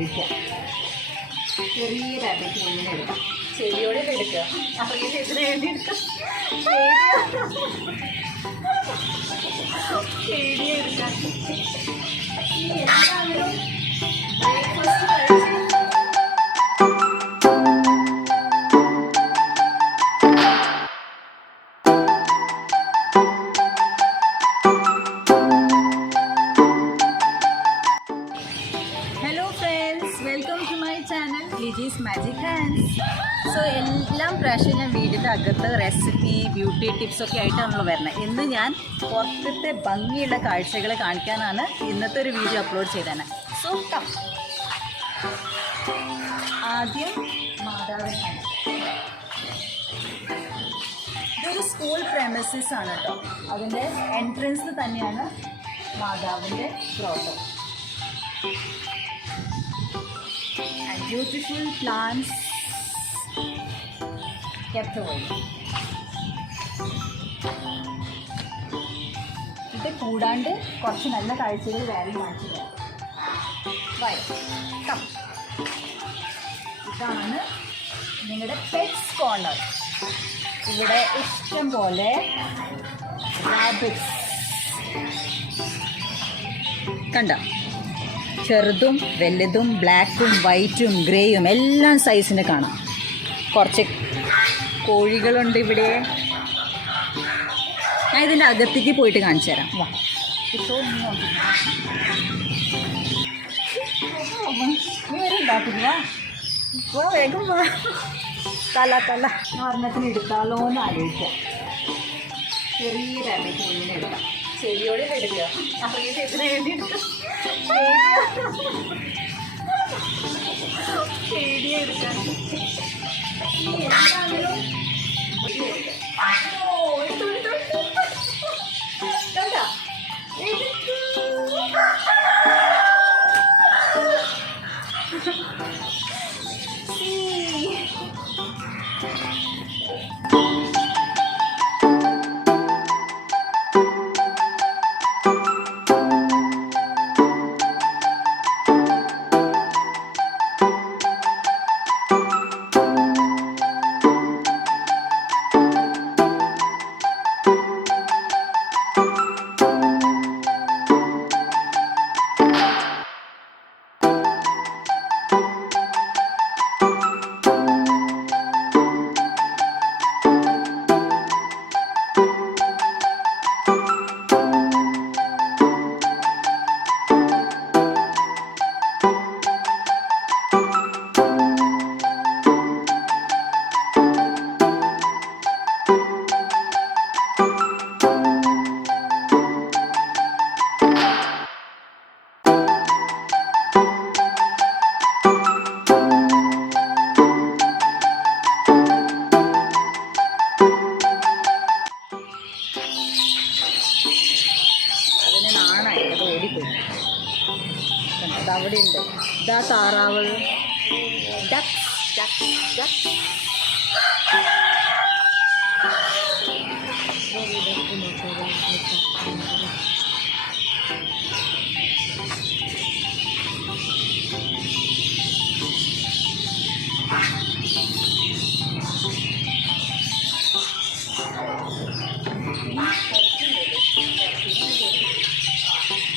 ആലോചിക്കാം. ചെറിയ റാബിറ്റ് കുഞ്ഞിനെ എടുക്കാം. ചെടിയോടെ എടുക്കുക. അറിയ ചേച്ചിനെ എഴുതിയെടുക്കാം. ചെടിയെ എടുക്കാം. എല്ലാവരും ബ്രേക്ക്ഫാസ്റ്റ് കഴിച്ച് ലിജീസ് മാജിക് ഹാൻഡ്സ്. സോ എല്ലാം പ്രാവശ്യം ഞാൻ വീടിൻ്റെ അകത്ത് റെസിപ്പി ബ്യൂട്ടി ടിപ്സൊക്കെ ആയിട്ടാണല്ലോ വരുന്നത്. ഇന്ന് ഞാൻ പുറത്തത്തെ ഭംഗിയുള്ള കാഴ്ചകൾ കാണിക്കാനാണ് ഇന്നത്തെ ഒരു വീഡിയോ അപ്ലോഡ് ചെയ്തത്. So come. ആദ്യം മാതാവിനെ. ഇതൊരു സ്കൂൾ പ്രെമിസസ് ആണ് കേട്ടോ. അതിൻ്റെ എൻട്രൻസിൽ തന്നെയാണ് മാതാവിൻ്റെ ഗ്രോട്ടം. And beautiful plants kept away. ഇത് കൂടാണ്ട് കുറച്ച് നല്ല കാഴ്ചകൾ വേറെ കാണിച്ചില്ല. ഇതാണ് നിങ്ങളുടെ പെറ്റ്സ് കോർണർ. ഇവിടെ ഇഷ്ടം പോലെ റാബിറ്റ്സ് കണ്ടോ. ചെറുതും വലുതും ബ്ലാക്കും വൈറ്റും ഗ്രേയും എല്ലാം സൈസിന് കാണാം. കുറച്ച് കോഴികളുണ്ട് ഇവിടെ. ഞാൻ ഇതിൻ്റെ അകത്തേക്ക് പോയിട്ട് കാണിച്ചു തരാം. നീ വരുന്നുണ്ടാക്കില്ല. വേഗം വാ. തല ഒരെണ്ണത്തിന് എടുക്കാമല്ലോ എന്ന് ആലോചിക്കാം. ചെറിയ റാബിറ്റ് കുഞ്ഞിനെ എടുക്കാം. ചെടിയോടെ എടുക്കുക. അറിയ ചേച്ചിനെ എഴുതിയെടുക്കാം. ചെടിയെ എടുക്കാൻ എല്ലാവരും അവിടെ ഉണ്ട്. ഇതാ താറാവ്.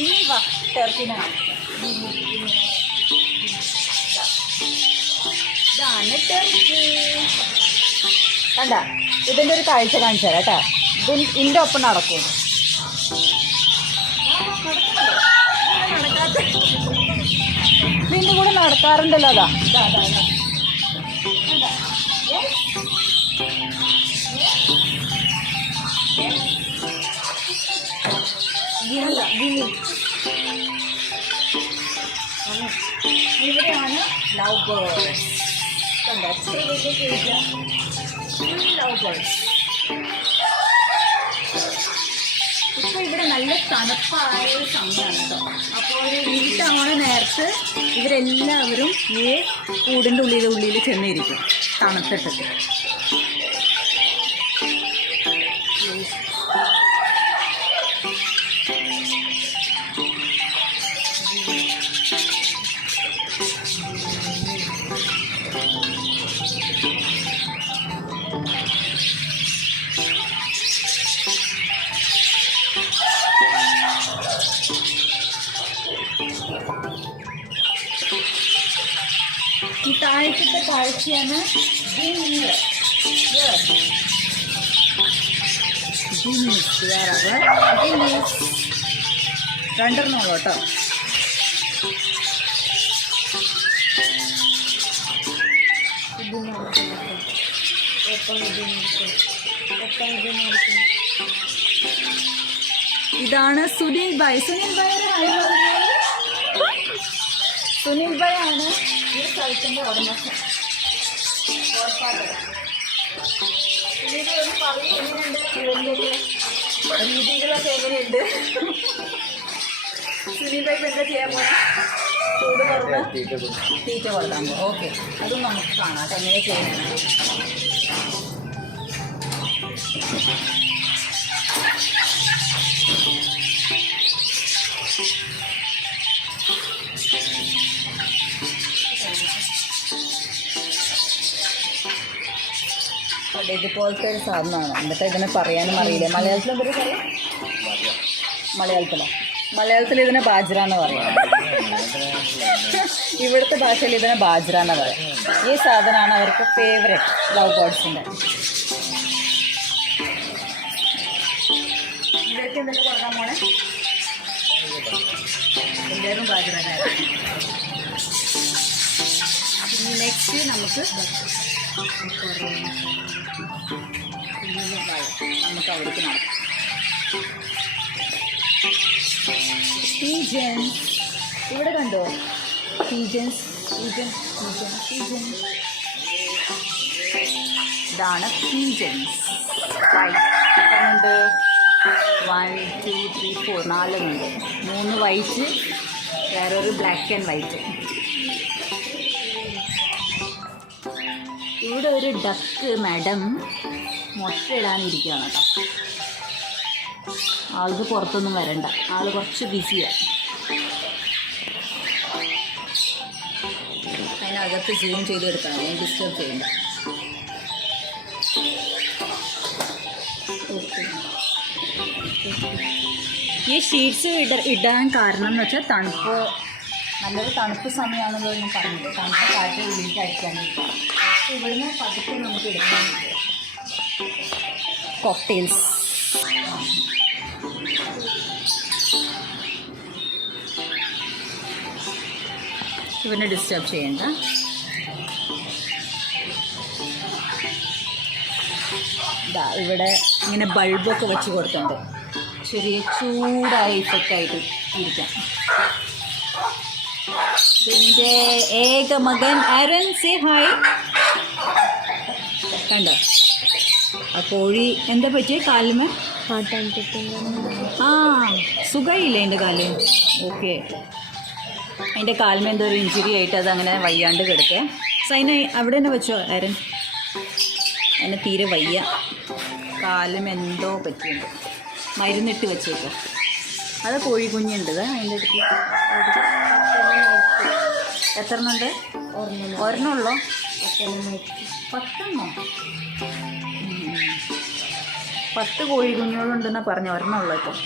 ഇനി വാ ടെർക്കിനാ. ഇതാണ് ടെർക്കി. കണ്ട, ഇതിൻ്റെ ഒരു കാഴ്ച കാണിച്ചു തരാം കേട്ടോ. ഇതിൻ്റെ ഒപ്പം നടക്കും. ഇതിൻ്റെ കൂടെ നടക്കാറുണ്ടല്ലോ. അതാ ഇവിടെയാണ് ലവ് ബേർഡ്സ്. കണ്ടോ, ലവ് ബേർഡ്സ്. ഇപ്പോൾ ഇവിടെ നല്ല തണുപ്പായ ഒരു സമയമാണ് കേട്ടോ. അപ്പോൾ ഒരു ഇരുട്ടാണ് നേരത്ത് ഇവരെല്ലാവരും ഈ കൂടിൻ്റെ ഉള്ളിൽ ചെന്നിരിക്കും തണുത്തിട്ടിട്ട്. പുറത്തത്തെ കാഴ്ചയാണ്. രണ്ടെണ്ണമുള്ളൂ കേട്ടോ. ഇതാണ് സുനിൽ ഭായ്. സുനിൽ ഭായ് ആണ് ഈ സ്ഥലത്തിൻ്റെ ഉടമസ്ഥൻ. രീതികളൊക്കെ എങ്ങനെയുണ്ട്? സുനിൽ ഭായ് എന്താ ചെയ്യാൻ പോകാൻ? ചൂട് കുറവ് തീറ്റ കൊടുക്കാൻ പോകും. ഓക്കെ, അതും നമുക്ക് കാണാം എങ്ങനെ ചെയ്യുന്നത്. ഇതുപോലത്തെ ഒരു സാധനമാണ്. എന്നിട്ട് ഇതിനെ പറയാനും അറിയില്ല. മലയാളത്തിൽ എന്തൊരു പറയാം? മലയാളത്തിൽ ഇതിനെ ബാജ്ര എന്ന് പറയാം. ഇവിടുത്തെ ഭാഷയിൽ ഇതിനെ ബാജ്ര എന്ന് പറയാം. ഈ സാധനമാണ് അവർക്ക് ഫേവറേറ്റ് ലവ് ബേർഡ്സിൻ്റെ. ഇവർക്ക് എന്തൊക്കെ കൊടുക്കാൻ പോണേ? എല്ലാവരും ബാജ്രക്കാരാണ്. ഇനി നെക്സ്റ്റ് നമുക്ക് അവിടേക്ക് നടക്കാം. പീജൻസ് ഇവിടെ കണ്ടോ? പീജൻസ് ഇതാണ് പീജൻസ്. വൈറ്റ് 1 2 3 4 4 3 വൈറ്റ്, വേറൊരു ബ്ലാക്ക് ആൻഡ് വൈറ്റ്. ഇവിടെ ഒരു ഡക്ക് മാഡം മുട്ടയിടാനിരിക്കുകയാണ് കേട്ടോ. ആൾക്ക് പുറത്തൊന്നും വരണ്ട, ആൾ കുറച്ച് ബിസിയാണ്. അതിനകത്ത് സൂം ചെയ്തെടുക്കണം, ഞാൻ ഡിസ്റ്റർബ് ചെയ്യണ്ട. ഈ ഷീറ്റ്സ് ഇടാൻ കാരണം എന്ന് വെച്ചാൽ നല്ലൊരു തണുപ്പ് സമയമാണെന്ന് ഞാൻ പറഞ്ഞില്ല. തണുപ്പ് കാറ്റ് ഉള്ളിലേക്ക് അയക്കാൻ ഇവിടുന്ന് പതുക്കെ നമുക്ക് എടുക്കാൻ കോക്ടെയിൽസ്. ഇവനെ ഡിസ്റ്റർബ് ചെയ്യണ്ട. ഇവിടെ ഇങ്ങനെ ബൾബൊക്കെ വെച്ച് കൊടുത്തിട്ടുണ്ട്. ചെറിയ ചൂടായ ഇഫക്റ്റായിട്ട് ഇരിക്കാം. ഇതിൻ്റെ ഏക മകൻ ആരൻ, സേ ഹായ്. കണ്ടോ ആ കോഴി? എന്താ പറ്റിയ കാലിന്? ആ സുഖമായില്ലേ എൻ്റെ കാല്? ഓക്കെ, അതിൻ്റെ കാലിന് എന്തോ ഒരു ഇഞ്ചുറി ആയിട്ട് അതങ്ങനെ വയ്യാണ്ട് കിടക്കേ. സൈന അവിടെ തന്നെ വെച്ചോ ആരൻ. അതിന് തീരെ വയ്യ, കാലും എന്തോ പറ്റിയുണ്ട്. മരുന്നിട്ട് വെച്ചേക്കോ. അത് കോഴിക്കുഞ്ഞുണ്ട് അതിൻ്റെ അടുത്ത്. എത്ര എണ്ണുണ്ട്? ഒരെണ്ണമുള്ളോ? 10 10 കോഴിക്കുഞ്ഞുങ്ങളുണ്ടെന്നാണ് പറഞ്ഞു. ഒരെണ്ണമുള്ളൂ ഇപ്പോൾ.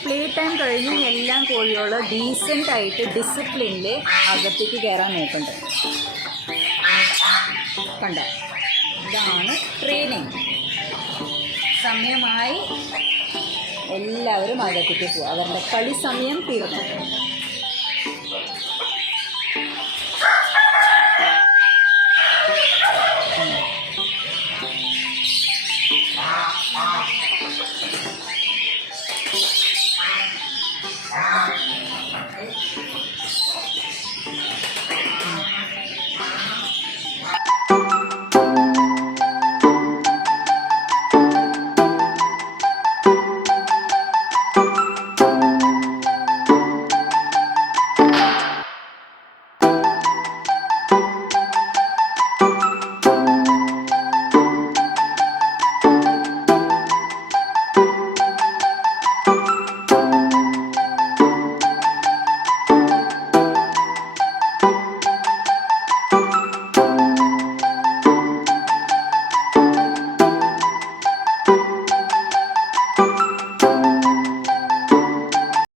പ്ലേ ടൈം കഴിഞ്ഞ് എല്ലാം കോഴികൾ ഡീസൻ്റായിട്ട് ഡിസിപ്ലിനിൽ അകത്തേക്ക് കയറാൻ നോക്കുന്നുണ്ട്. കണ്ട, ഇതാണ് ട്രെയിനിങ്. സമയമായി എല്ലാവരും അകത്തേക്ക് പോകും. അവരുടെ കളി സമയം തീർന്നു.